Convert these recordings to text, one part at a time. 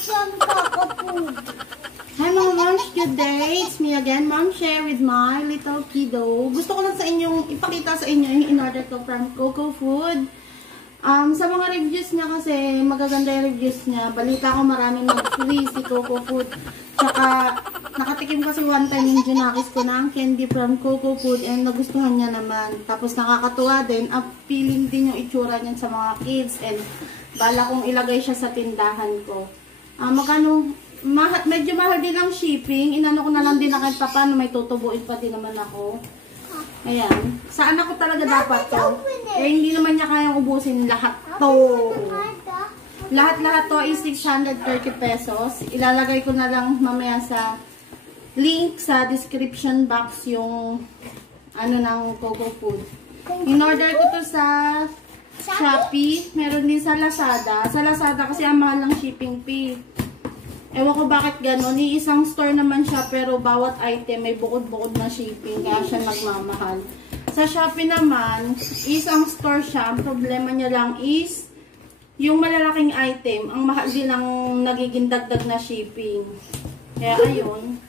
from Coco Food. Hi mga moms, good day. It's me again, Mom Share with my little kiddo. Gusto ko lang sa inyong ipakita sa inyo yung in-order ko from Coco Food. Sa mga reviews niya kasi, magaganda yung reviews niya. Balita ko maraming mag-free si Coco Food. Tsaka, nakatikim kasi one time yung Junakis ko ng candy from Coco Food and nagustuhan niya naman. Tapos nakakatuwa din, appealing din yung itsura niyan sa mga kids and bala kong ilagay siya sa tindahan ko. Medyo mahal din ang shipping. Inano ko na lang din na kahit paano may tutubuin pa din naman ako. Ayan. Sa anak ko talaga dapat to. Eh, hindi naman niya kayang ubusin lahat to. Lahat-lahat to is 630 pesos. Ilalagay ko na lang mamaya sa link sa description box yung ano ng Coco Food. In-order ko to sa Shopee. Meron din sa Lazada. Sa Lazada kasi ang mahal ng shipping fee. Ewan ko bakit gano'n. Isang store naman siya pero bawat item may bukod-bukod na shipping. Kaya siya nagmamahal. Sa Shopee naman, isang store siya. Ang problema niya lang is yung malalaking item. Ang mahal din ang nagiging dagdag na shipping. Kaya ayun.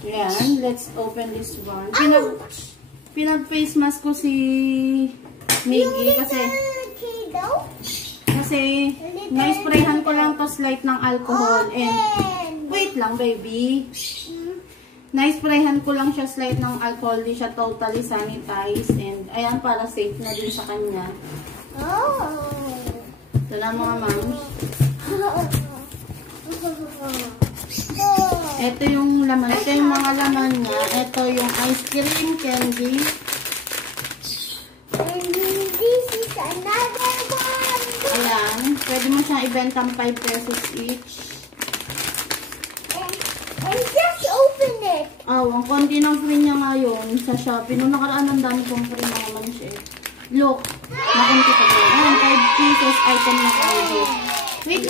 Ayan. Let's open this one. Pinag-face mask ko si Miggy kasi na-sprayhan ko lang to slight ng alcohol and wait lang baby. Na-sprayhan ko lang siya slight ng alcohol, di siya totally sanitized and ayan para safe na din sa kanya. Ito na mga moms. Ito yung laman. Ito yung mga laman niya. Ito yung ice cream candy. And this is another one. Ayan. Pwede mo siyang ibenta 5 pesos each. And just open it. Ang konti ng free niya ngayon sa Shopee. Noong nakaraan ang dami kong free na naman siya. Look. Nakunti pa rin. Ayan, 5 pesos item na kayo. Wait.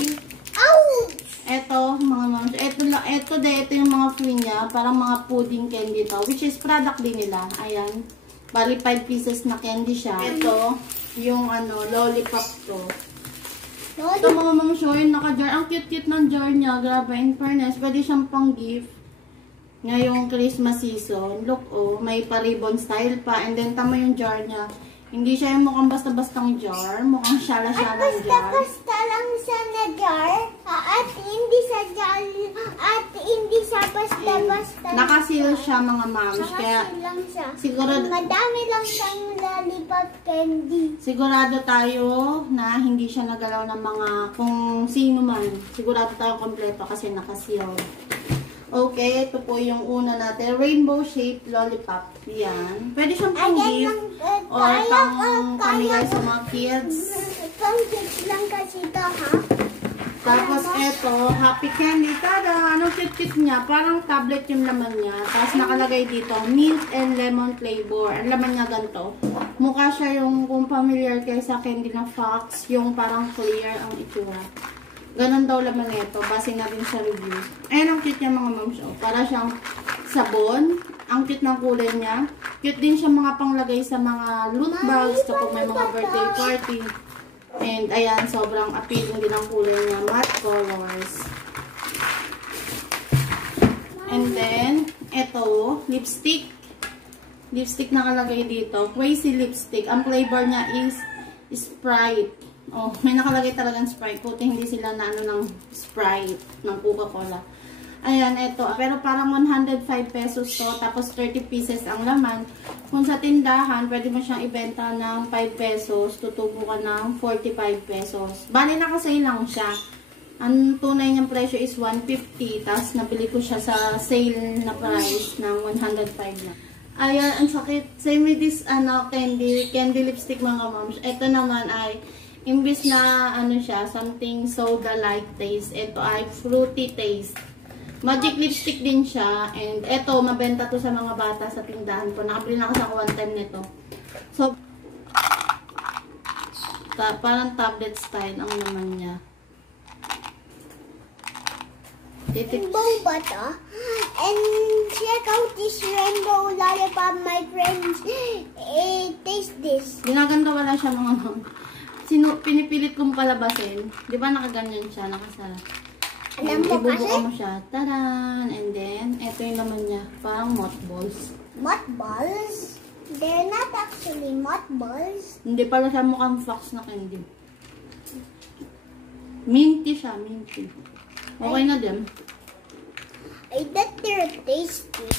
Ouch! Ito, mga moms. Ito yung mga free niya. Parang mga pudding candy to. Which is product din nila. Ayan. Bali 5 pieces na candy siya. Ito, yung lollipop to. Ito mga moms, yung naka-jar. Ang cute-cute ng jar niya. Grabe, in fairness. Pwede siyang pang-gift. Ngayong Christmas season. Look, may pa-ribbon style pa. And then, tama yung jar niya. Hindi siya yung mukhang basta-bastang jar. Mukhang syala-syalang jar. Basta-basta lang siya na jar. At hindi sa jar. At hindi sa basta-basta. Nakasil siya mga moms. Kaya lang siya. Sigurado, madami lang siyang lollipop candy. Sigurado tayo na hindi siya nagalaw ng mga kung sino man. Sigurado tayo kompleto kasi nakasil. Okay, ito po yung una natin. Rainbow shaped lollipop. Yan. Pwede siyang pang-gift or pang-pamigay sa mga kids. Pang-gift lang kasi ito, ha? Tapos ito, happy candy. Tada! Anong cute-cute niya? Parang tablet yung laman niya. Tapos nakalagay dito, mint and lemon flavor. Ang laman niya ganito. Mukha siya yung kung familiar kayo sa candy na Fox, yung parang clear ang itsura. Ganon daw laman nito. Base na din sa review. Ayan ang cute niya mga moms. Para siyang sabon. Ang cute ng kulay niya. Cute din siya mga panglagay sa mga loot bags kapag may mga birthday party. And ayan, sobrang appealing din ang kulay niya. Matte colors. And then, ito, lipstick. Lipstick nakalagay dito. Crazy lipstick. Ang flavor niya is Sprite. May nakalagay talagang Sprite. Puti hindi sila na ng Sprite ng Coca-Cola. Ayan, ito. Pero parang 105 pesos to. Tapos 30 pieces ang laman. Kung sa tindahan, pwede mo siyang ibenta ng 5 pesos. Tutubo ka ng 45 pesos. Bali nakasale lang siya. Ang tunay niyang presyo is 150. Tapos nabili ko siya sa sale na price ng 105 na. Ayan, ang sakit. Same with this candy lipstick mga moms. Ito naman ay imbis na siya, something soda-like taste. Ito ay fruity taste. Magic lipstick din siya. And ito, mabenta to sa mga bata sa tindahan ko. Nakabili na ako sa one time nito. So, parang tablet style ang naman niya. Rainbow ba to? And check out this rainbow lollipop, my friends. Taste this. Ginaganda wala siya mga mom. pinipilit kong palabasin. Di ba nakaganyan siya, nakasara. Alam mo kasi? Ibubuka mo siya. Taran! And then, ito yung laman niya. Parang mothballs. Mothballs? They're not actually mothballs. Hindi pala siya mukhang fox na candy. Minty siya, minty. Okay na din. I thought they're tasty.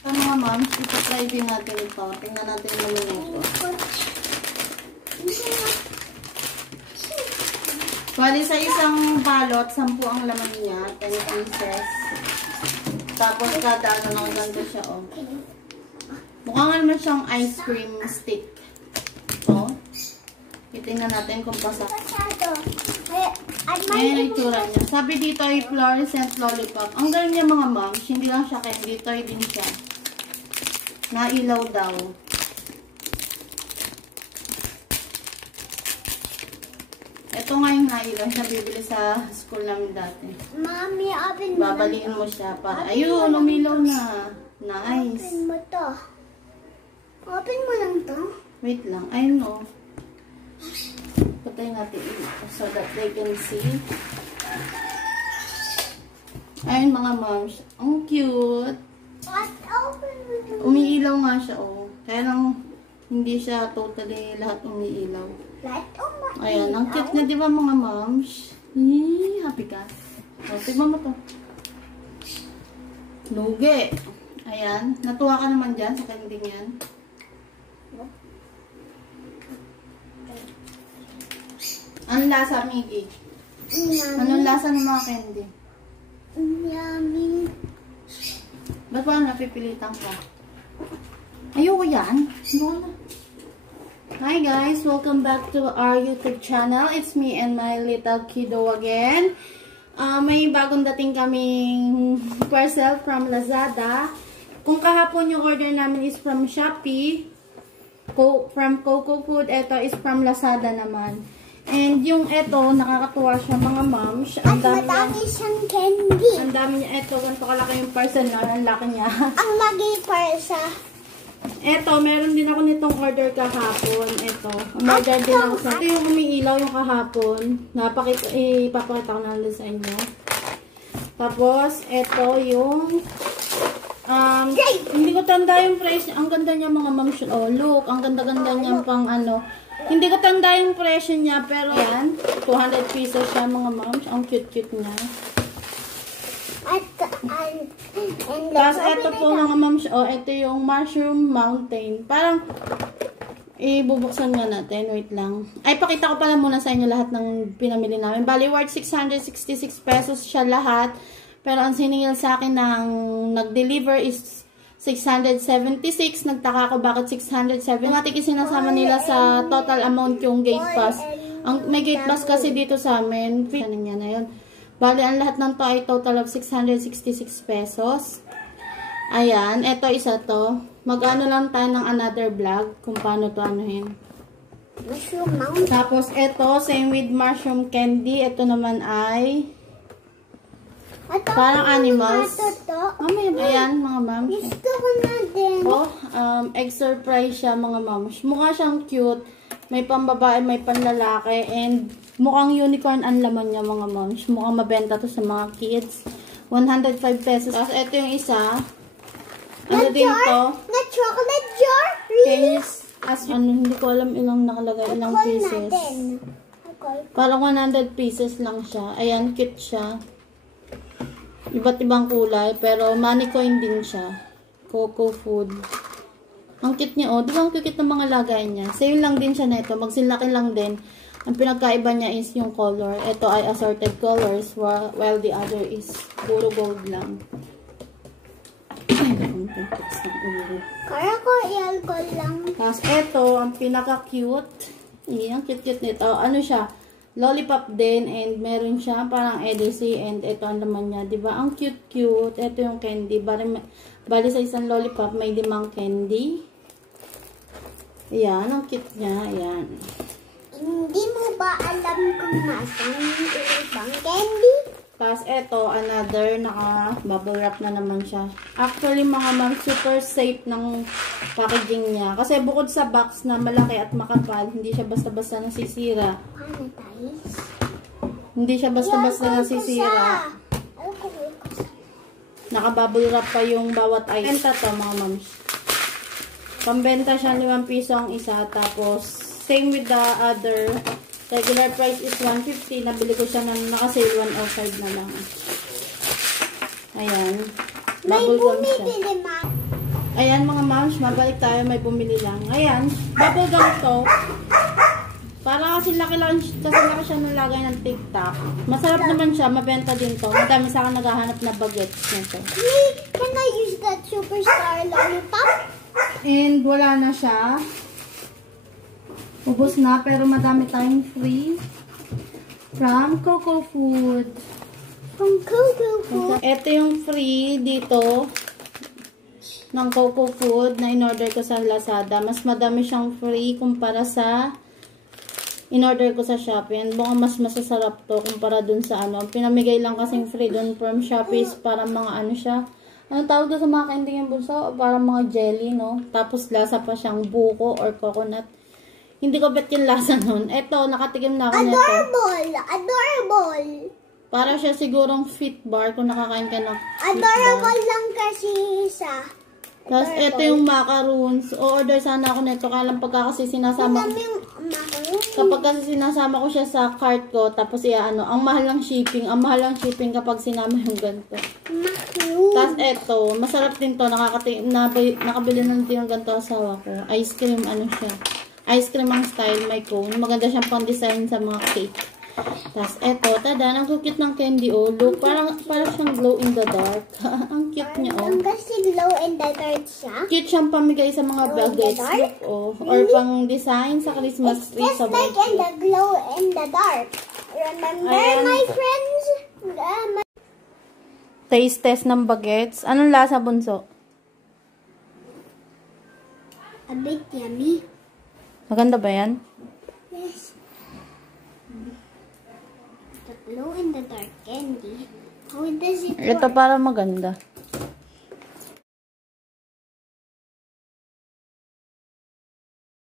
Ito mga moms, ipatry din natin ito. Tingnan natin yung laman nito. Bali sa isang balot, 10 ang laman niya. 10 pieces. Tapos kada ano nang ganito siya, oh. Mukha nga naman siyang ice cream stick. So, titingnan natin kung pasa. Ayan ang itsura niya. Sabi dito ay fluorescent lollipop. Ang galing niya mga moms, hindi lang siya candy, toy din siya. Nailaw daw. Ito nga yung nailaw siya bibili sa school namin dati. Mommy, open mo. Babaliin mo siya para, ayun, umilaw na. Nice. Open mo to. Open mo lang to. Wait lang, ayun o. Patay natin ito so that they can see. Ayun mga moms, ang cute. What? Open mo to. Umiilaw nga siya, oh. Kaya lang, hindi siya totally lahat umiilaw. What? Oh my. Ayan, ang cute na, di ba mga moms? Happy ka? O, tignan mo to. Lugi. Ayan, natuwa ka naman dyan sa kanding yan. Anong lasa, Miggy? Anong lasa ng mga candy? Yummy. Ba't parang napipilitan ka? Ayoko yan. Ayoko na. Hi guys! Welcome back to our YouTube channel. It's me and my little kiddo again. May bagong dating kaming parcel from Lazada. Kung kahapon yung order namin is from Shopee, from Coco Food, ito is from Lazada naman. And yung ito, nakakatuwa siya mga moms. At madami siyang candy. Ang dami niya. Ito, ganito kalaki yung parcel na. Ang laki niya. Ang lagi parsa. Ito, meron din ako nitong order kahapon. Ito, umorder din ako sa... Ito yung umiilaw yung kahapon. Ipapakita ko na lang sa inyo. Tapos, ito yung... hindi ko tanda yung price. Ang ganda niya mga moms. Oh, look. Ang ganda-ganda niya pang ano. Hindi ko tanda yung presyo niya. Pero yan, 200 pesos siya mga moms. Ang cute-cute niya. Tapos ito po mga moms. Oh, ito yung Mushroom Mountain. Parang, ibubuksan nga natin. Wait lang. Ay, pakita ko pala muna sa inyo lahat ng pinamili namin. Bali, worth 666 pesos siya lahat. Pero ang siningil sa akin ng nag-deliver is 676. Nagtaka ko bakit 607. Matik sinasama nila sa total amount yung gate pass. May gate pass kasi dito sa amin. Ano niya na yun. Bali, ang lahat ng to ay total of 666 pesos. Ayan. Ito isa to. Mag-ano lang tayo ng another vlog kung paano to anuhin. Mushroom Mountain. Tapos ito, same with mushroom candy. Ito naman ay parang animals. Ayan, mga moms. Gusto ko na din. Oh, egg surprise siya, mga moms. Mukha siyang cute. May pambabae, may panlalaki. And mukhang unicorn ang laman niya, mga moms. Mukhang mabenta to sa mga kids. 105 pesos. Tapos ito yung isa. Ano din to? Na chocolate jar? Really? Case. As hindi ko alam ilang nakalagay, ilang pieces. Parang 100 pieces lang siya. Ayan, cute siya. Iba't ibang kulay, pero money coin din siya. Coco Food. Ang cute niya, oh. Di ba ang cute ng mga lagay niya? Same lang din siya na ito. Magsilaki lang din. Ang pinagkaiba niya is yung color. Ito ay assorted colors, while the other is puro gold lang. Kaya ko i-alcohol lang. Tapos ito, ang pinaka-cute. Ang cute-cute nito. Ano siya? Lollipop din, and meron siya parang EDC, and ito ang laman niya. Diba? Ang cute-cute. Ito yung candy. Bali sa isang lollipop, may 5 candy. Ayan, ang cute niya. Ayan. Hindi mo ba alam kung nasaan yung ibang candy? Tapos eto, another, naka-bubble wrap na naman siya. Actually, mga ma'am, super safe ng packaging niya. Kasi bukod sa box na malaki at makapal, hindi siya basta-basta nasisira. Sanitize. Hindi siya basta-basta nasisira. Naka-bubble wrap pa yung bawat item. Benta to, mga ma'ams. Pambenta siya, 5 piso ang isa. Tapos, same with the other. Regular price is 150. Nabili ko siya na naka-sale 105 na lang. Ayan. Bubble gum siya. Ayan mga moms, mabalik tayo. May bumili lang. Ayan. Bubble gum to. Para kasi laki siya ng lagay ng TikTok. Masarap naman siya. Mabenta din to. Madami sa akin naghahanap na bagets nito. Can I use that superstar lollipop? And wala na siya. Ubus na, pero madami tayong free from Coco Food. From Coco Food? Ito yung free dito ng Coco Food na in-order ko sa Lazada. Mas madami siyang free kumpara sa in-order ko sa Shopee. And mukhang mas masasarap to kumpara dun sa ano. Pinamigay lang kasing free dun from Shopee para mga ano siya. Ano tawag doon sa mga candy yung bulsa? Parang mga jelly, no? Tapos lasa pa siyang buko or coconut. Hindi ko bet yung lasa nun. Eto, nakatikim na ako nito. Adorable! Adorable! Para siya sigurong fit bar kung nakakain ka ng fit Adorable bar. lang kasi isa. Tapos eto yung macaroons. O-order sana ako nito. Kaya lang pagka kasi sinasama ko. Kapag kasi sinasama ko siya sa cart ko, tapos ano, ang mahal ng shipping. Ang mahal ng shipping kapag sinama yung ganito. Tapos eto, masarap din to. Nakabili na din yung ganito asawa ko. Ice cream, ano siya. Ice cream ang style, may cone. Maganda siyang pang-design sa mga cake. Tapos, eto, tada, ang cute ng candy, oh. Look, parang siyang glow in the dark. Ang cute niya, oh. Ang kasi glow in the dark siya. Cute siyang pamigay sa mga bagets. Look, oh. Or pang-design sa Christmas tree. It's just like in the glow in the dark. Remember, Ayan. my friends? Taste test ng bagets. Anong lasa, bunso? A bit yummy. Maganda ba yan? Yes. The glow in the dark candy. How does it work? Ito para maganda.